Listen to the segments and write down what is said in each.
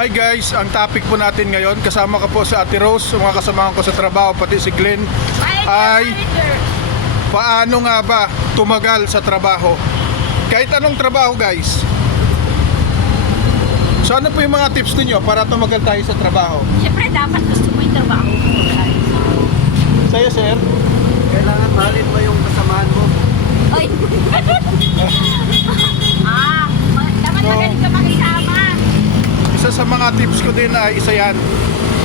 Hi guys, ang topic po natin ngayon, kasama ko po si Ate Rose, mga kasamahan ko sa trabaho, pati si Glenn, ay paano nga ba tumagal sa trabaho? Kahit anong trabaho guys. So ano po yung mga tips niyo para tumagal tayo sa trabaho? Siyempre dapat gusto mo yung trabaho mo. Sa'yo sir? Kailangan mahalin mo yung kasamahan mo. Ay! Dapat magaling ka makisama. Isa sa mga tips ko din ay isa yan.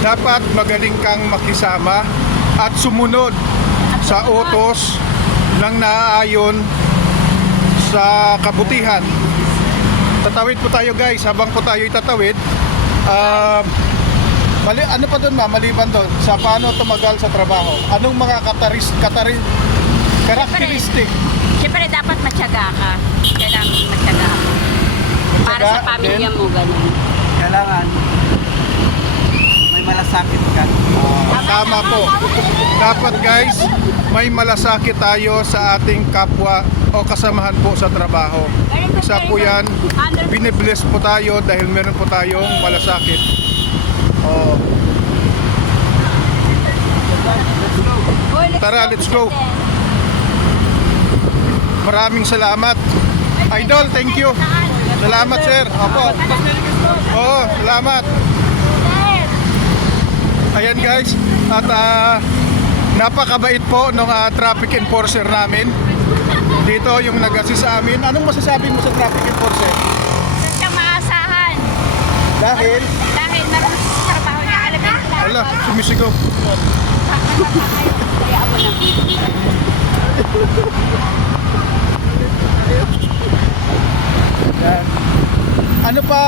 Dapat magaling kang makisama at sumunod sa utos ng naaayon sa kabutihan. Tatawid po tayo guys, habang po tayo itatawid. Ano pa doon maliban doon sa paano tumagal sa trabaho? Anong mga karakteristik? Siyempre dapat matyaga ka. Kailangan matyaga ka. Para sa pamilya mo, ganun. Kailangan may malasakit ka. Tama po. Dapat guys, may malasakit tayo sa ating kapwa o kasamahan po sa trabaho. Isa po yan, binibless po tayo dahil meron po tayong malasakit. Oh. Tara, let's go. Maraming salamat. Idol, thank you. Salamat sir. Opo. Oo, salamat. Ayan guys. At napakabait po ng traffic enforcer namin. Dito yung nag-assist sa amin. Anong masasabi mo sa traffic enforcer? Huwag kang maasahan. Dahil Marunong sa trabaho niya. Alam mo yung ala, sumisigaw. Kaya ako na. Yan. Ano pa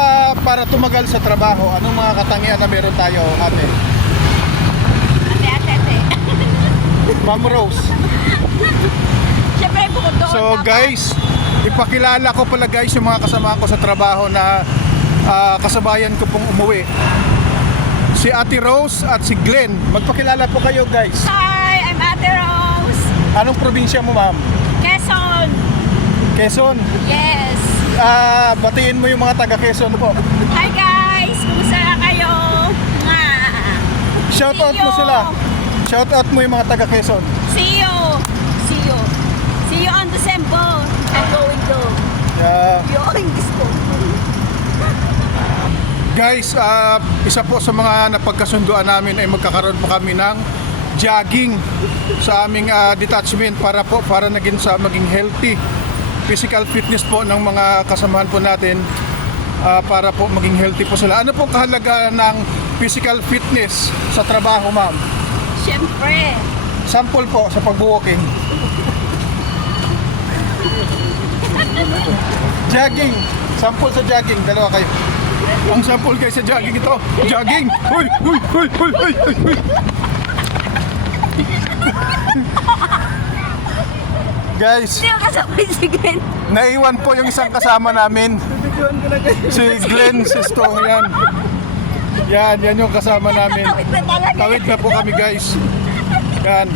para tumagal sa trabaho? Anong mga katangian na meron tayo, ate? Ate. Ma'am Rose. Siyempre bukod doon. So guys, ipakilala ko pala guys yung mga kasama ko sa trabaho na kasabayan ko pong umuwi. Si Ate Rose at si Glenn. Magpakilala po kayo guys. Hi, I'm Ate Rose. Anong probinsya mo ma'am? Quezon. Quezon. Yes. Batiin mo yung mga taga Quezon po. Hi guys, kumusta na kayo? Shout out mo sila. Shout out mo yung mga taga Quezon. See you on December. I'm going to. Yeah. Yung gusto. Guys, isa po sa mga napagkasunduan namin ay magkakaroon po kami ng jogging sa aming detachment para maging healthy. Physical fitness po ng mga kasamahan po natin para po maging healthy po sila. Ano pong kahalagaan ng physical fitness sa trabaho, ma'am? Siyempre. Sample po sa pag-walking. Jogging. Sample sa jogging. Dalawa kayo. Ang sample guys sa jogging ito. Jogging. Huy. Guys, Hindi ako kasabay si Glenn. naiwan po yung isang kasama namin. Si Glenn Sistong yan. Yan yung kasama namin. Tawid na talaga. Tawid na po kami guys. Yan.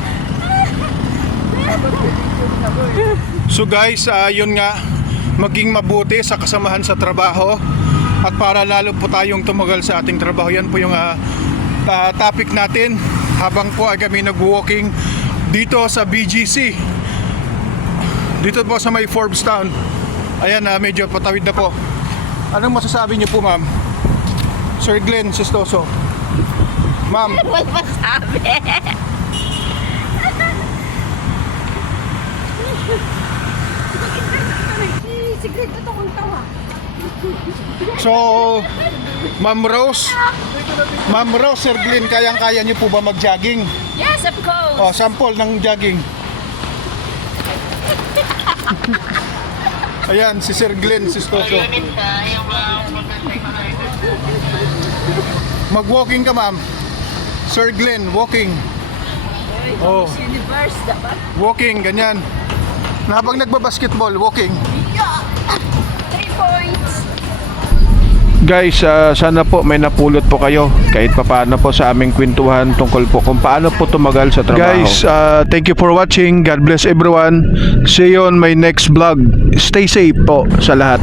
So guys, yun nga, maging mabuti sa kasamahan sa trabaho at para lalo po tayong tumagal sa ating trabaho. Yan po yung topic natin habang po ay kami nag-walking dito sa BGC. Dito po sa may Forbes Town. Ayan, medyo patawid na po. Anong masasabi niyo po, ma'am? Sir Glenn Sistoso. Ma'am. Wala masabi. Sigurado ito kung tawa. So, Ma'am Rose, Sir Glenn, kayang-kaya niyo po ba mag-jogging? Yes, of course. Oh, sample ng jogging. Ayan, si Sir Glenn Sistoso. Mag-walking ka, ma'am. Sir Glenn, walking. Oh, Universe dapat. walking, ganyan. Na habang nagbabasketball, walking. Yeah. 3 points. Guys, sana po may napulot po kayo kahit papaano po sa aming kwentuhan tungkol po kung paano po tumagal sa trabaho. Guys, thank you for watching. God bless everyone. See you on my next vlog. Stay safe po sa lahat.